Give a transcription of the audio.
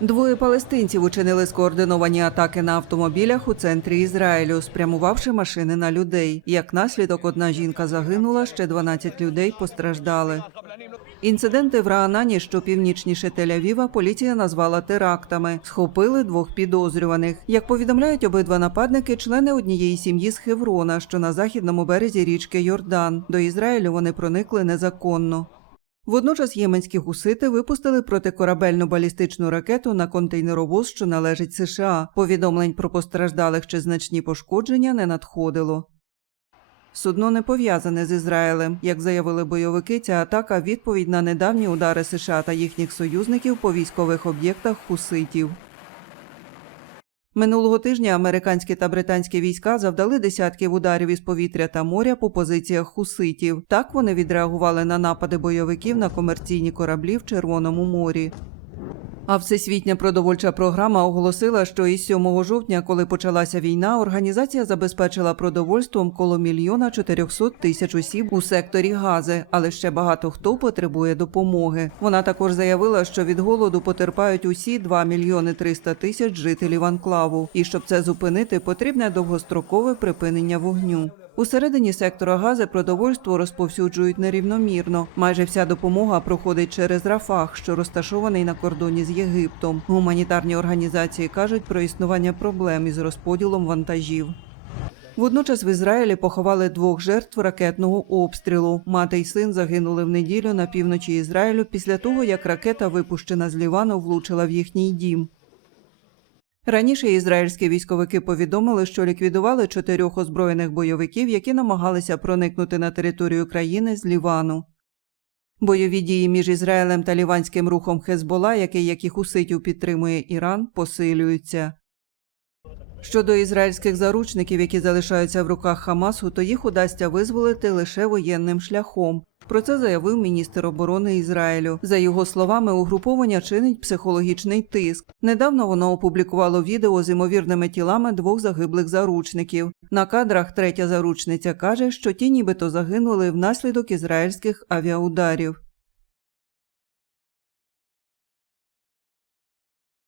Двоє палестинців учинили скоординовані атаки на автомобілях у центрі Ізраїлю, спрямувавши машини на людей. Як наслідок, одна жінка загинула, ще 12 людей постраждали. Інциденти в Раанані, що північніше Тель-Авіва, поліція назвала терактами. Схопили двох підозрюваних. Як повідомляють обидва нападники, члени однієї сім'ї з Хеврона, що на західному березі річки Йордан. До Ізраїлю вони проникли незаконно. Водночас єменські гусити випустили протикорабельну балістичну ракету на контейнеровоз, що належить США. Повідомлень про постраждалих чи значні пошкодження не надходило. Судно не пов'язане з Ізраїлем. Як заявили бойовики, ця атака відповідь на недавні удари США та їхніх союзників по військових об'єктах хуситів. Минулого тижня американські та британські війська завдали десятків ударів із повітря та моря по позиціях хуситів. Так вони відреагували на напади бойовиків на комерційні кораблі в Червоному морі. А Всесвітня продовольча програма оголосила, що із 7 жовтня, коли почалася війна, організація забезпечила продовольством коло мільйона 400 тисяч осіб у секторі Гази, але ще багато хто потребує допомоги. Вона також заявила, що від голоду потерпають усі 2 мільйони 300 тисяч жителів анклаву, і щоб це зупинити, потрібне довгострокове припинення вогню. Усередині сектора Гази продовольство розповсюджують нерівномірно. Майже вся допомога проходить через Рафах, що розташований на кордоні з Єгиптом. Гуманітарні організації кажуть про існування проблем із розподілом вантажів. Водночас в Ізраїлі поховали двох жертв ракетного обстрілу. Мати й син загинули в неділю на півночі Ізраїлю після того, як ракета, випущена з Лівану, влучила в їхній дім. Раніше ізраїльські військовики повідомили, що ліквідували чотирьох озброєних бойовиків, які намагалися проникнути на територію країни з Лівану. Бойові дії між Ізраїлем та ліванським рухом Хезбола, який як і хуситів підтримує Іран, посилюються. Щодо ізраїльських заручників, які залишаються в руках Хамасу, то їх удасться визволити лише воєнним шляхом. Про це заявив міністр оборони Ізраїлю. За його словами, угруповання чинить психологічний тиск. Недавно воно опублікувало відео з імовірними тілами двох загиблих заручників. На кадрах третя заручниця каже, що ті нібито загинули внаслідок ізраїльських авіаударів.